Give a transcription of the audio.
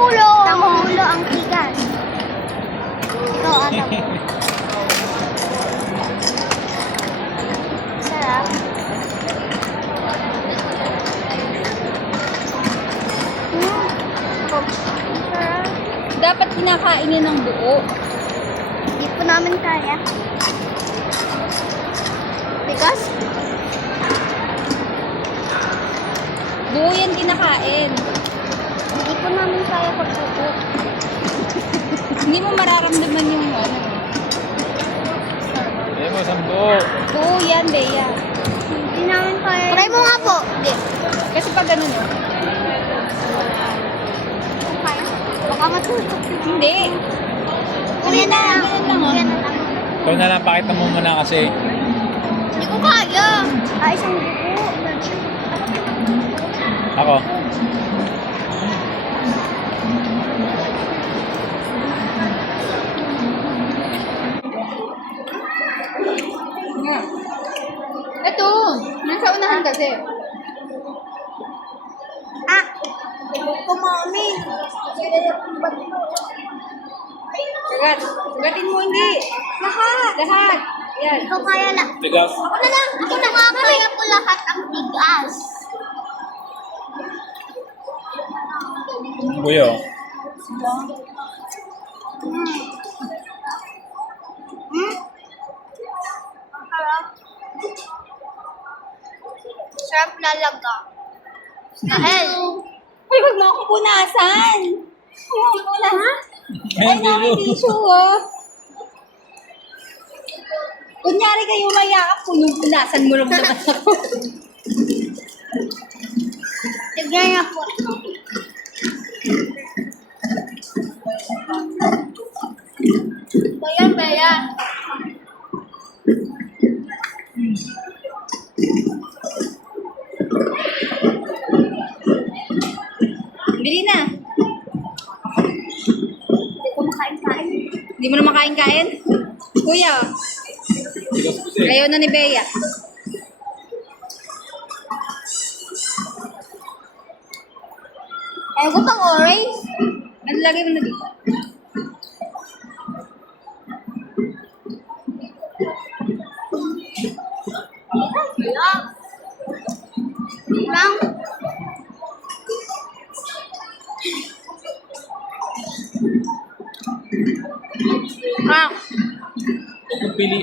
ulo. Tamang ulo ang tigas. Ito, ano mo. Sarap. Sarap. Dapat kinakain niya ng buo. Hindi po namin kaya. Tigas? Buo yan kinakain. Hindi po namin kaya pagpupo. Hindi mo mararamdaman yung ano. Hindi mo, sambo. Buo yan, Bea. Hindi namin kaya. Try mo nga po. Hindi. Kasi pag ano no? Kaya. Baka matulog. Hindi. Ganyan na lang. Ganyan lang, oh. Ganyan na lang. Ikaw na lang, pakita mo muna kasi. Hindi ko kaya. Isang buko. Ako. Nga. Ito. Nasa unahan kasi. Ah! Kumami. Sagat. Sagatin mo hindi. Lahat. Lahat. Yan. Ikaw kaya lang. Tigas. Ako na lang. Ako na nga kaya po lahat ang tigas. Buyo. Sarap lalaga. Dahil. Uy, wag mo akong punasan. Huwag mo akong punasan. Ay, Hindi namin mo. tissue, oh. Kunyari kayo mayakap, punasan mo lang naman ako. Tignan niya po. Bayan, bayan. Bili na. Hindi ko makain-kain. Hindi mo na makain-kain? Kuya, Tigas kasi. ayaw na ni Bea. Ayaw ko pang orange. Ano lagay mo na dito? Lang. Lang. Ah, Pili.